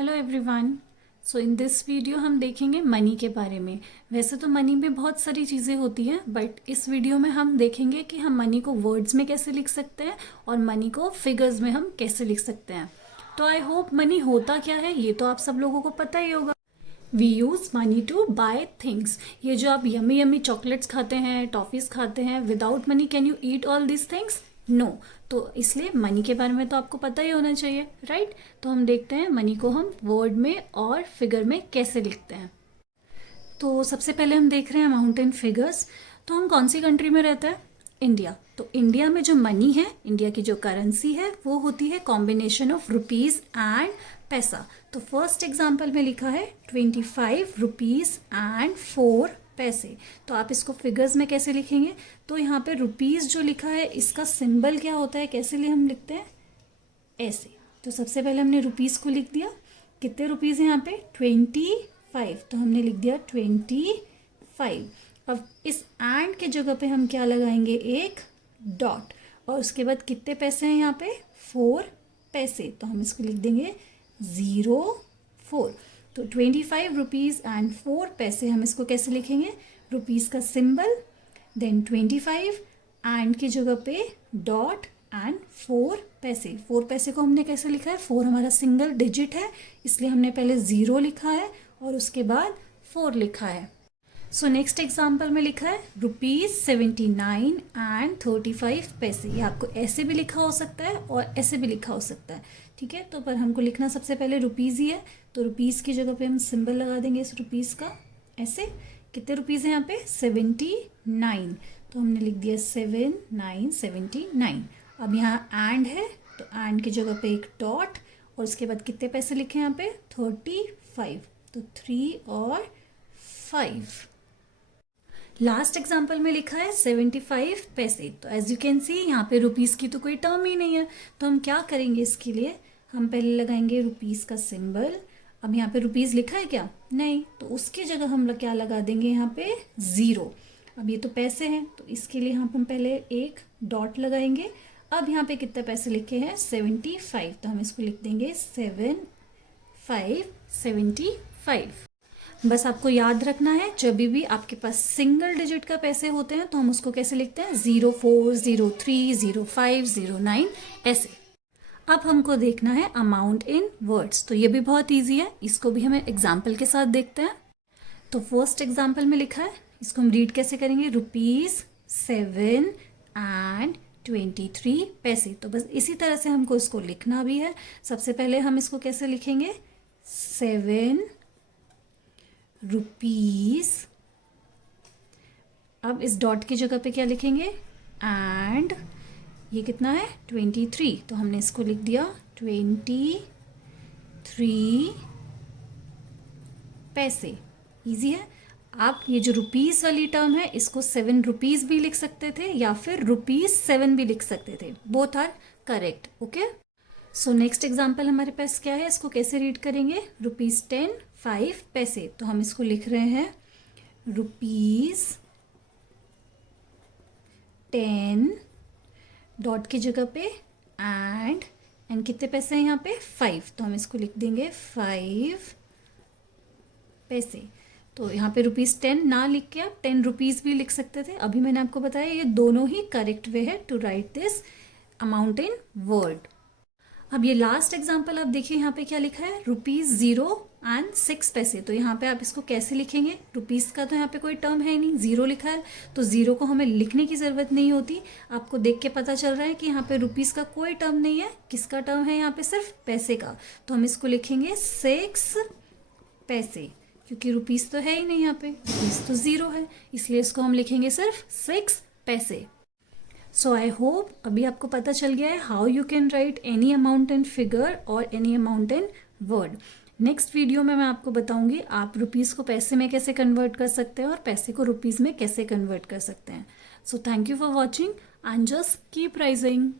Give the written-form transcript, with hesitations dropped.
Hello everyone. So in this video हम देखेंगे money के बारे में। वैसे तो मनी में बहुत सारी चीज़ें होती हैं, बट इस वीडियो में हम देखेंगे कि हम मनी को वर्ड्स में कैसे लिख सकते हैं और मनी को फिगर्स में हम कैसे लिख सकते हैं। तो आई होप मनी होता क्या है ये तो आप सब लोगों को पता ही होगा। We use money to buy things. ये जो आप यमी यमी चॉकलेट्स खाते हैं, टॉफ़ीज़ खाते हैं, without money can you eat all this things? No. तो इसलिए मनी के बारे में तो आपको पता ही होना चाहिए, राइट? तो हम देखते हैं मनी को हम वर्ड में और फिगर में कैसे लिखते हैं। तो सबसे पहले हम देख रहे हैं अमाउंट इन फिगर्स। तो हम कौन सी कंट्री में रहते हैं? इंडिया। तो इंडिया में जो मनी है, इंडिया की जो करेंसी है, वो होती है कॉम्बिनेशन ऑफ रुपीज़ एंड पैसा। तो फर्स्ट एग्जाम्पल में लिखा है 25 रुपीज़ एंड 4 पैसे। तो आप इसको फिगर्स में कैसे लिखेंगे? तो यहाँ पे रुपीज़ जो लिखा है इसका सिंबल क्या होता है, कैसे लिए हम लिखते हैं? ऐसे। तो सबसे पहले हमने रुपीज़ को लिख दिया। कितने रुपीज़ हैं यहाँ पे? 25। तो हमने लिख दिया 25। अब इस एंड के जगह पे हम क्या लगाएंगे? एक डॉट। और उसके बाद कितने पैसे हैं यहाँ पे? 4 पैसे। तो हम इसको लिख देंगे 04। तो 25 रुपीज़ एंड 4 पैसे, हम इसको कैसे लिखेंगे? रुपीज़ का सिंबल, देन 25 एंड की जगह पे डॉट एंड 4 पैसे। 4 पैसे को हमने कैसे लिखा है? 4 हमारा सिंगल डिजिट है, इसलिए हमने पहले 0 लिखा है और उसके बाद 4 लिखा है। सो नेक्स्ट एग्जाम्पल में लिखा है ₹79 एंड 35 पैसे। ये आपको ऐसे भी लिखा हो सकता है और ऐसे भी लिखा हो सकता है, ठीक है? तो पर हमको लिखना सबसे पहले रुपीज़ ही है, तो रुपीज़ की जगह पे हम सिंबल लगा देंगे इस रुपीज़ का ऐसे। कितने रुपीज़ हैं यहाँ पे? 79। तो हमने लिख दिया 79। अब यहाँ एंड है, तो एंड की जगह पे एक डॉट और उसके बाद कितने पैसे लिखे हैं यहाँ पे? 35। तो 3 और 5। लास्ट एग्जाम्पल में लिखा है 75 पैसे। तो एज यू कैन सी यहाँ पे रुपीज़ की तो कोई टर्म ही नहीं है, तो हम क्या करेंगे इसके लिए? हम पहले लगाएंगे रुपीज़ का सिंबल। अब यहाँ पे रुपीज़ लिखा है क्या? नहीं। तो उसकी जगह हम क्या लगा देंगे यहाँ पे? 0। अब ये तो पैसे हैं, तो इसके लिए हम पहले एक डॉट लगाएंगे। अब यहाँ पे कितने पैसे लिखे हैं? 75। तो हम इसको लिख देंगे 75। बस आपको याद रखना है, जब भी आपके पास सिंगल डिजिट का पैसे होते हैं तो हम उसको कैसे लिखते हैं? 04, 03, 05, 09 ऐसे। अब हमको देखना है अमाउंट इन वर्ड्स। तो ये भी बहुत इजी है, इसको भी हमें एग्जाम्पल के साथ देखते हैं। तो फर्स्ट एग्जाम्पल में लिखा है, इसको हम रीड कैसे करेंगे? ₹7 एंड 23 पैसे। तो बस इसी तरह से हमको इसको लिखना भी है। सबसे पहले हम इसको कैसे लिखेंगे? 7 रुपीज़। अब इस डॉट की जगह पे क्या लिखेंगे? एंड ये कितना है? 23। तो हमने इसको लिख दिया 23 पैसे। इजी है। आप ये जो रुपीज़ वाली टर्म है इसको 7 रुपीज़ भी लिख सकते थे या फिर ₹7 भी लिख सकते थे। Both are correct. Okay. So next example हमारे पास क्या है? इसको कैसे रीड करेंगे? ₹10 5 पैसे। तो हम इसको लिख रहे हैं ₹10 डॉट की जगह पे एंड कितने पैसे हैं यहाँ पे? 5। तो हम इसको लिख देंगे 5 पैसे। तो यहाँ पे ₹10 ना लिख के आप 10 रुपीज़ भी लिख सकते थे। अभी मैंने आपको बताया ये दोनों ही करेक्ट वे है to write this amount in word. अब ये लास्ट एग्जाम्पल आप देखिए, यहाँ पे क्या लिखा है? ₹0 एंड 6 पैसे। तो यहाँ पे आप इसको कैसे लिखेंगे? रुपीज़ का तो यहाँ पे कोई टर्म है नहीं, 0 लिखा है, तो 0 को हमें लिखने की ज़रूरत नहीं होती। आपको देख के पता चल रहा है कि यहाँ पे रुपीज़ का कोई टर्म नहीं है। किसका टर्म है यहाँ पे? सिर्फ पैसे का। तो हम इसको लिखेंगे 6 पैसे, क्योंकि रुपीज़ तो है ही नहीं यहाँ पे, रुपीज़ तो 0 है, इसलिए इसको हम लिखेंगे सिर्फ 6 पैसे। सो आई होप अभी आपको पता चल गया है how you can write any amount in figure और any amount in word. Next video में मैं आपको बताऊंगी आप रुपीज़ को पैसे में कैसे कन्वर्ट कर सकते हैं और पैसे को रुपीज़ में कैसे कन्वर्ट कर सकते हैं। So thank you for watching and just keep rising.